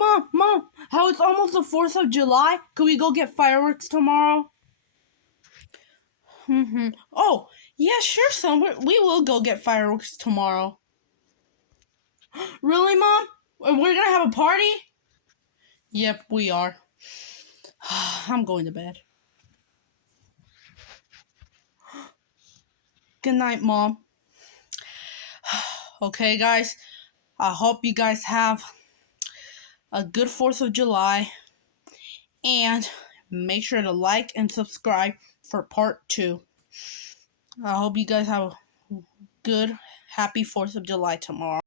Mom, how it's almost the 4th of July? Could we go get fireworks tomorrow? Oh, yeah, sure, son. We will go get fireworks tomorrow. Really, Mom? We're gonna have a party? Yep, we are. I'm going to bed. Good night, Mom. Okay, guys. I hope you guys have a good 4th of July. And make sure to like and subscribe for part 2. I hope you guys have a good, happy 4th of July tomorrow.